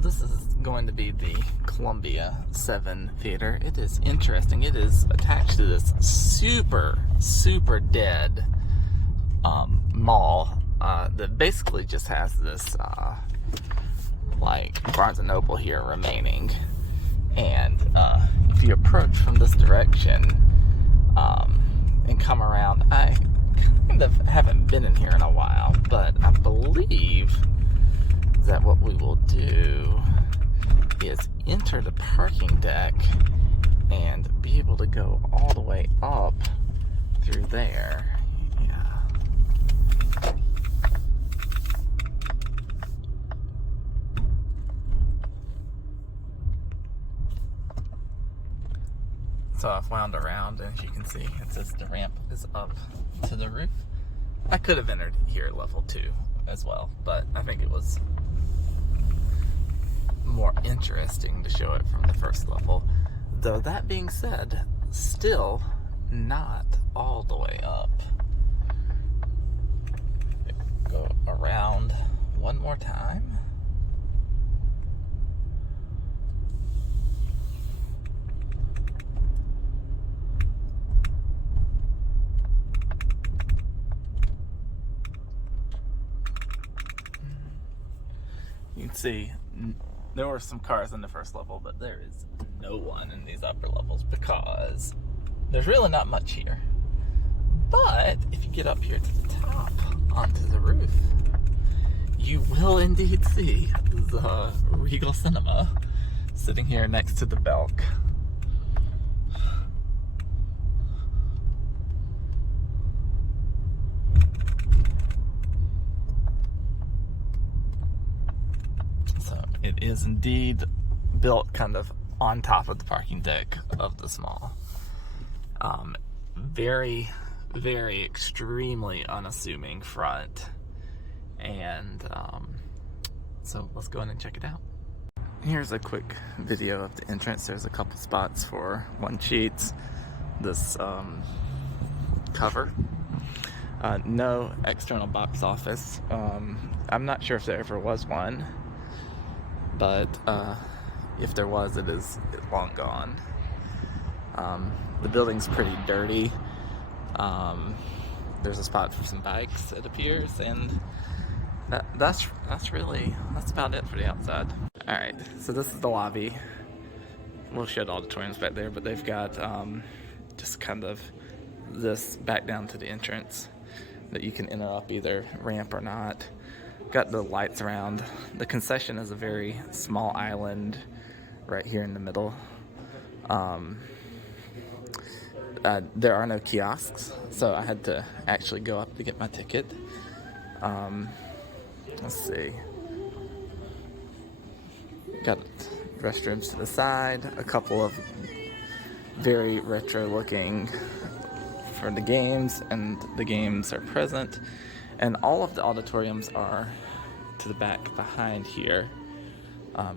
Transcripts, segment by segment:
this is going to be the Columbia 7 Theater. It is interesting. It is attached to this super dead mall that basically just has this like Barnes & Noble here remaining. And if you approach from this direction and come around, I kind of haven't been in here in a while, but I believe that what we will do is enter the parking deck and be able to go all the way up through there. Yeah. So I've wound around, and as you can see, it says the ramp is up to the roof. I could have entered here at level 2 as well, but I think it was more interesting to show it from the first level. Though that being said, still not all the way up. Go around one more time. You can see there were some cars in the first level, but there is no one in these upper levels because there's really not much here. But if you get up here to the top onto the roof, you will indeed see the Regal Cinema sitting here next to the Belk. It is indeed built kind of on top of the parking deck of this mall. Very extremely unassuming front. And so let's go in and check it out. Here's a quick video of the entrance. There's a couple spots for one sheets, this cover. No external box office. I'm not sure if there ever was one. But if there was, it is long gone. The building's pretty dirty. There's a spot for some bikes, it appears, and that's about it for the outside. All right, so this is the lobby. We'll show the auditoriums back there, but they've got just kind of this back down to the entrance that you can enter up either ramp or not. Got the lights around. The concession is a very small island right here in the middle. There are no kiosks, so I had to actually go up to get my ticket. Let's see. Got restrooms to the side, a couple of very retro looking for the games, and the games are present. And all of the auditoriums are to the back behind here.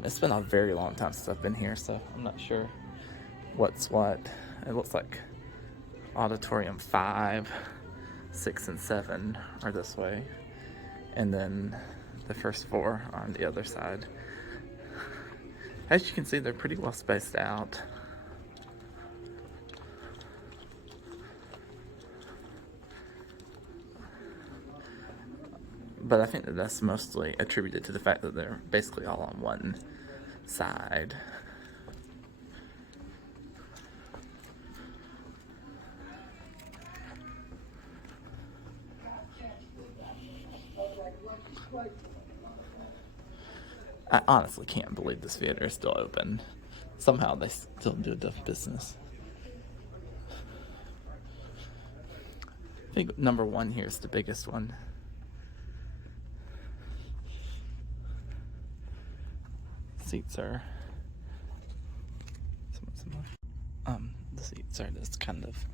It's been a very long time since I've been here, so I'm not sure what's what. It looks like auditorium 5, 6, and 7 are this way. And then the first 4 are on the other side. As you can see, they're pretty well spaced out. But I think that that's mostly attributed to the fact that they're basically all on one side. I honestly can't believe this theater is still open. Somehow they still do enough business. I think number 1 here is the biggest one. Seats are the seats are this kind of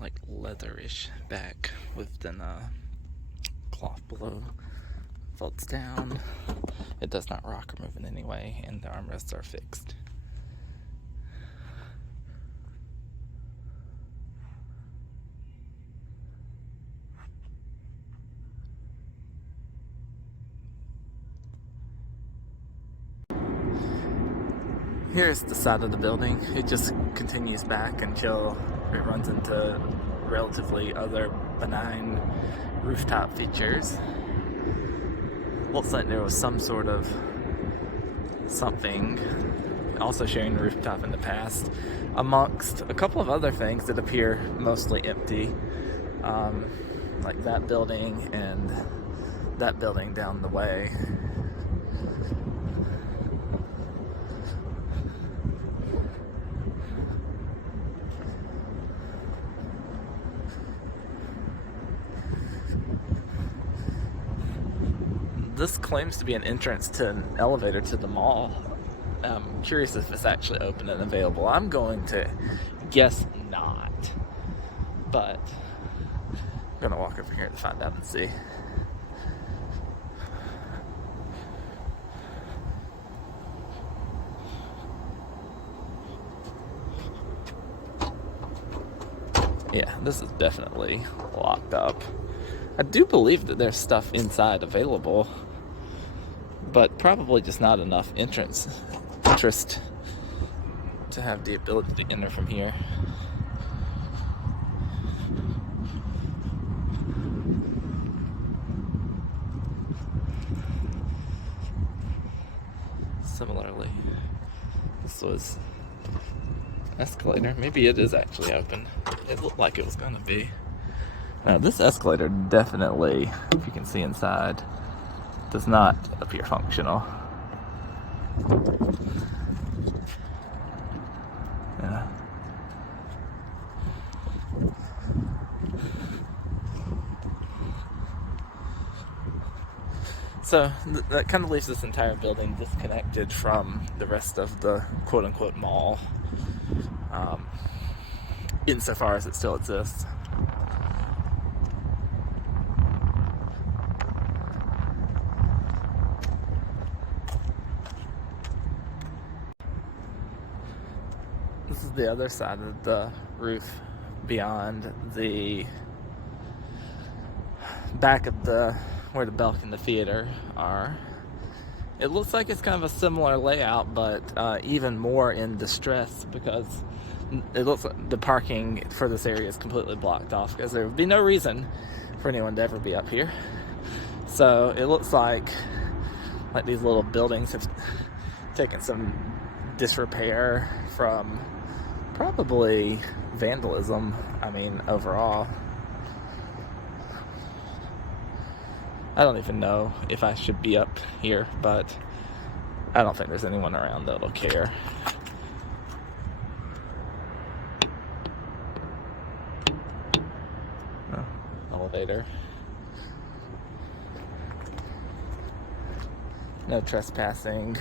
like leatherish back with then cloth below, folds down. It does not rock or move in any way, and the armrests are fixed. Here's the side of the building. It just continues back until it runs into relatively other benign rooftop features. Looks like there was some sort of something also sharing the rooftop in the past, amongst a couple of other things that appear mostly empty, like that building and that building down the way. This claims to be an entrance to an elevator to the mall. I'm curious if it's actually open and available. I'm going to guess not, but I'm gonna walk over here to find out and see. Yeah, this is definitely locked up. I do believe that there's stuff inside available, but probably just not enough interest to have the ability to enter from here. Similarly, this was escalator. Maybe it is actually open. It looked like it was gonna be. Now this escalator definitely, if you can see inside, does not appear functional. Yeah. So that kind of leaves this entire building disconnected from the rest of the quote-unquote mall, insofar as it still exists. This is the other side of the roof beyond the back of where the Belk and the theater are. It looks like it's kind of a similar layout, but even more in distress, because it looks like the parking for this area is completely blocked off, because there would be no reason for anyone to ever be up here. So it looks like these little buildings have taken some disrepair from probably vandalism, overall. I don't even know if I should be up here, but I don't think there's anyone around that'll care. Oh, elevator. No trespassing.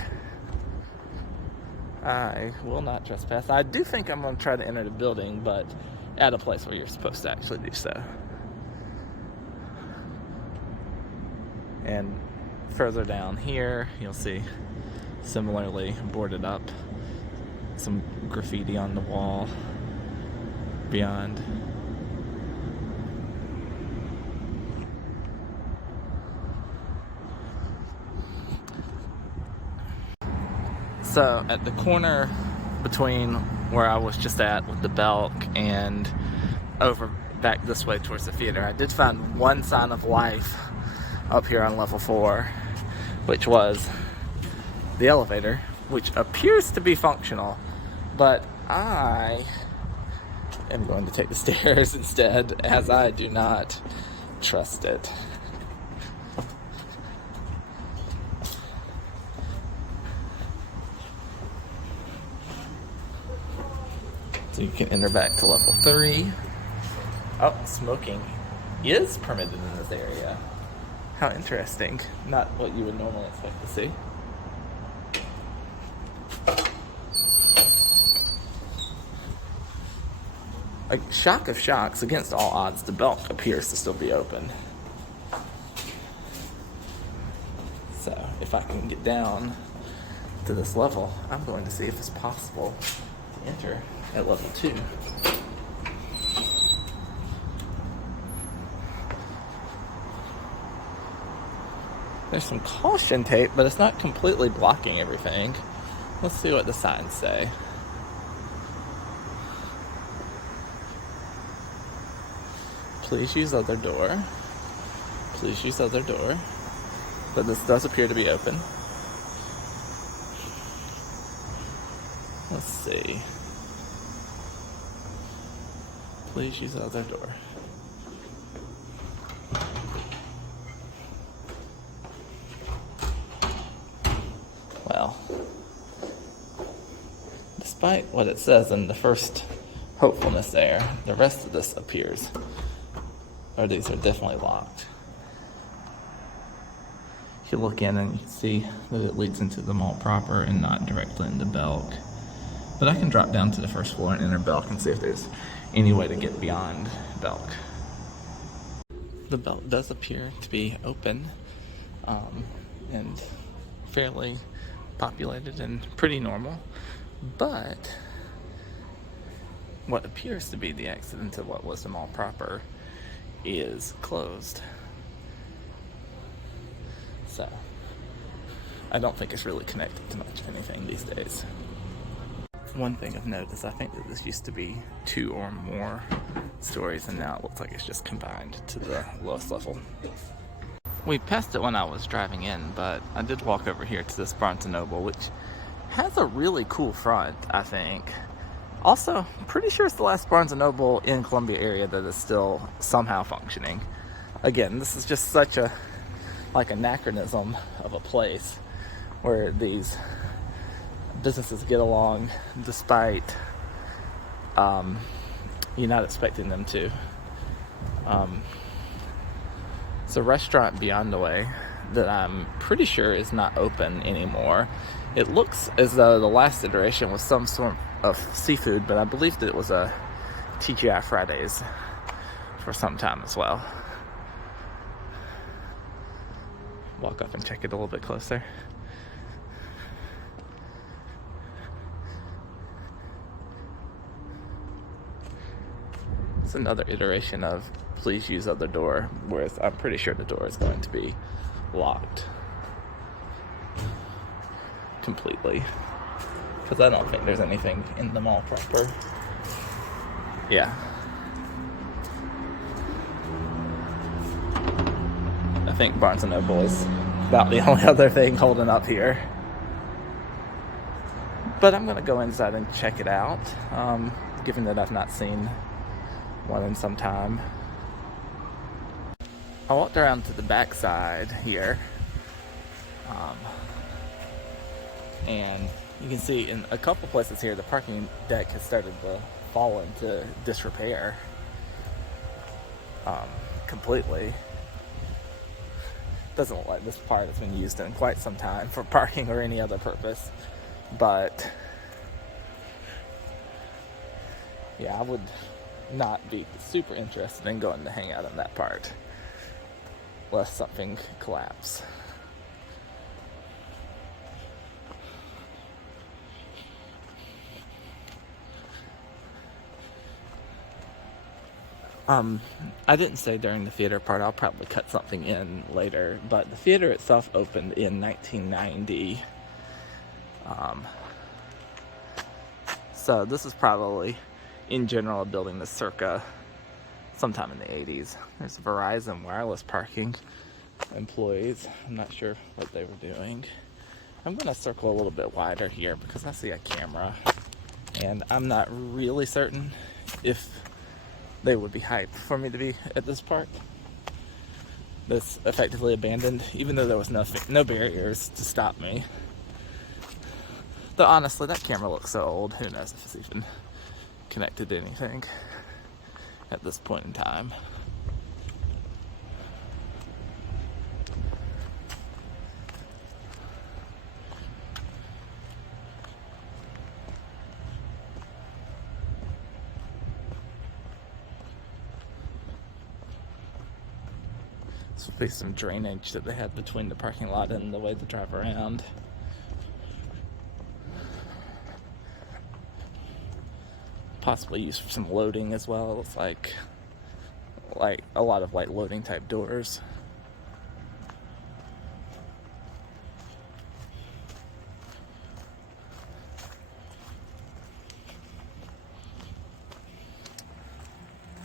I will not trespass. I do think I'm going to try to enter the building, but at a place where you're supposed to actually do so. And further down here, you'll see similarly boarded up, some graffiti on the wall beyond. So at the corner between where I was just at with the Belk and over back this way towards the theater, I did find one sign of life up here on level 4, which was the elevator, which appears to be functional, but I am going to take the stairs instead, as I do not trust it. So you can enter back to level 3. Oh, smoking is permitted in this area. How interesting. Not what you would normally expect to see. A shock of shocks, against all odds, the Belk appears to still be open. So if I can get down to this level, I'm going to see if it's possible to enter at level 2. There's some caution tape, but it's not completely blocking everything. Let's see what the signs say. Please use other door. Please use other door. But this does appear to be open. Let's see. Please use other door. Well, despite what it says in the first hopefulness there, the rest of this appears, or these are definitely locked. If you look in and you can see that it leads into the mall proper and not directly into Belk. But I can drop down to the first floor and enter Belk and see if there's any way to get beyond Belk. The Belk does appear to be open and fairly populated and pretty normal, but what appears to be the exit into what was the mall proper is closed. So I don't think it's really connected to much of anything these days. One thing of note is I think that this used to be 2 or more stories, and now it looks like it's just combined to the lowest level. We passed it when I was driving in, but I did walk over here to this Barnes & Noble, which has a really cool front, I think. Also, I'm pretty sure it's the last Barnes & Noble in Columbia area that is still somehow functioning. Again, this is just such a anachronism of a place where these businesses get along despite you're not expecting them to. It's a restaurant beyond the way that I'm pretty sure is not open anymore. It looks as though the last iteration was some sort of seafood, but I believe that it was a TGI Fridays for some time as well. Walk up and check it a little bit closer. It's another iteration of please use other door, whereas I'm pretty sure the door is going to be locked completely, because I don't think there's anything in the mall proper. Yeah. I think Barnes & Noble is about the only other thing holding up here. But I'm going to go inside and check it out, given that I've not seen one in some time. I walked around to the back side here, and you can see in a couple places here the parking deck has started to fall into disrepair completely. Doesn't look like this part has been used in quite some time for parking or any other purpose, but yeah, I would not be super interested in going to hang out in that part lest something collapse. I didn't say during the theater part, I'll probably cut something in later, but the theater itself opened in 1990. So this is probably, in general, a building that's circa sometime in the 80s. There's Verizon wireless parking employees. I'm not sure what they were doing. I'm going to circle a little bit wider here because I see a camera, and I'm not really certain if they would be hyped for me to be at this park that's effectively abandoned, even though there was no barriers to stop me. Though honestly, that camera looks so old, who knows if it's even connected to anything at this point in time. This would be some drainage that they had between the parking lot and the way to drive around. Possibly used for some loading as well. It looks like a lot of loading type doors.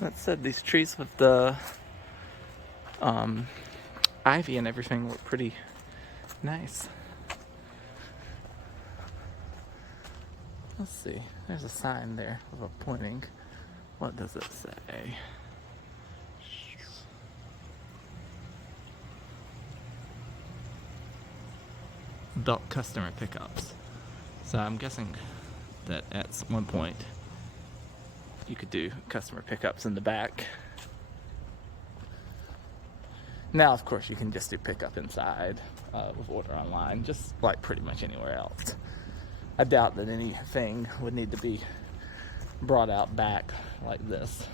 That said, these trees with the ivy and everything look pretty nice. Let's see. There's a sign there of a pointing. What does it say? Adult customer pickups. So I'm guessing that at one point you could do customer pickups in the back. Now, of course, you can just do pickup inside with order online, just like pretty much anywhere else. I doubt that anything would need to be brought out back like this.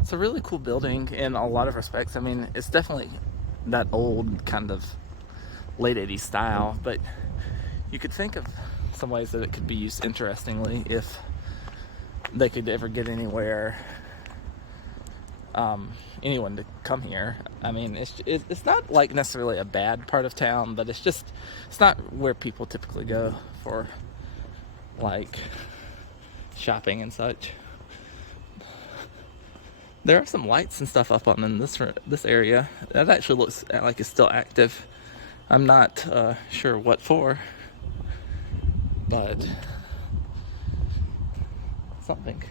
It's a really cool building in a lot of respects. I mean, it's definitely that old kind of late 80s style, but you could think of some ways that it could be used interestingly if they could ever get anyone to come here. I mean, it's not like necessarily a bad part of town, but it's not where people typically go for like shopping and such. There are some lights and stuff up on in this area. That actually looks like it's still active. I'm not sure what for, but something.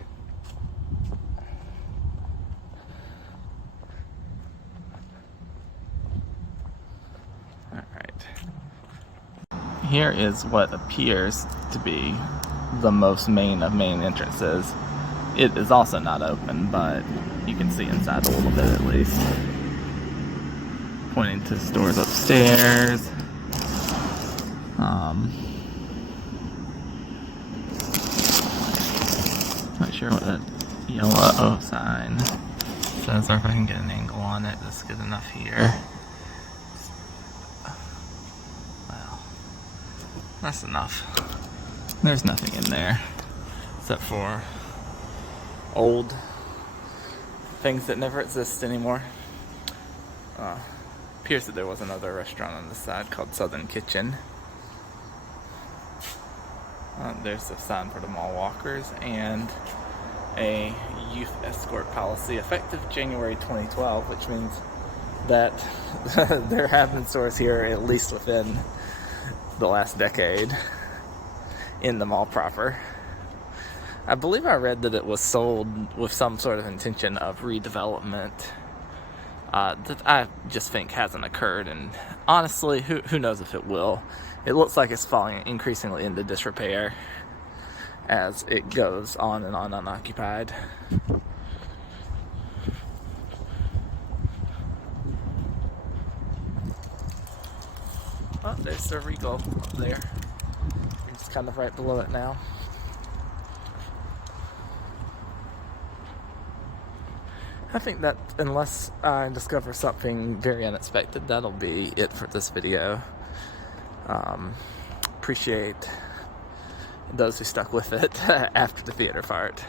All right. Here is what appears to be the most main of main entrances. It is also not open, but you can see inside a little bit at least. Pointing to stores upstairs. Not sure what that yellow sign says, or if I can get an angle on it that's good enough here. Well, that's enough. There's nothing in there except for old things that never exist anymore. Appears that there was another restaurant on this side called Southern Kitchen. There's a sign for the mall walkers and a youth escort policy effective January 2012, which means that there have been stores here at least within the last decade in the mall proper. I believe I read that it was sold with some sort of intention of redevelopment that I just think hasn't occurred, and honestly, who knows if it will. It looks like it's falling increasingly into disrepair as it goes on and on unoccupied. Oh, there's the Regal up there. It's kind of right below it now. I think that unless I discover something very unexpected, that'll be it for this video. Appreciate those who stuck with it after the theater part.